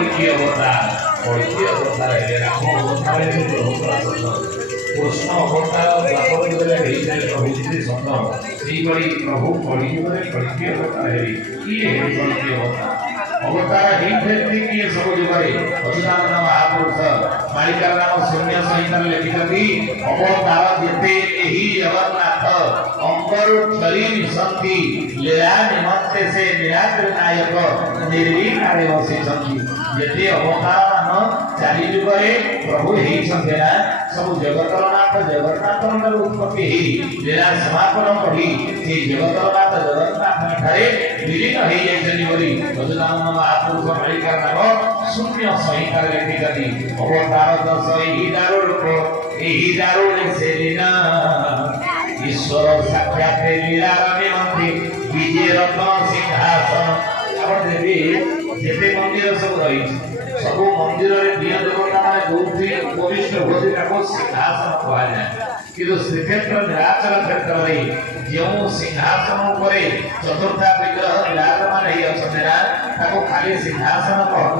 कल्कि अवतार कल्कि अवतार है राम अवतार है प्रभु कृष्ण अवतार द्वापर युगरे हेइले प्रभु श्री सुंदर सेही बड़ी प्रभु कल्कि युगरे कल्कि अवतार है किए है कल्कि अवतार हेइथि किए सब युगरे अच्युतानंद महापुरुष मालिका नाम शून्य संहिता लिखिथि अवतार जेते एही जगन्नाथ अंबर छरी निसंति लीला निमंते से निरात्र नायक निर्विघ्न बसिछंति जेते अवतार मान चारि युगरे प्रभु हेइछंति ना सब जगतर नाथ जगन्नाथ उत्पत्ति ही लीला समापन करी से जगतर नाथ जगन्नाथ ठारे विलीन हो जाइछन्ति बोली अच्युतानंद महापुरुष मालिका नाम शून्य संहिता लिखिथि अवतार दश एही दारु रूप एही दारु से लीला ईश्वर साक्षात लीला निमंते विजय रत्न सिंहासन आप देवी जेते मंदिर सब रही सब मंदिर रे दिया देवता माने बहुत ही वरिष्ठ होते ताको सिंहासन कहा जाए किंतु श्रीक्षेत्र निराचल क्षेत्र रे जो सिंहासन ऊपर चतुर्था विग्रह विराजमान है अछन ना ताको खाली सिंहासन कह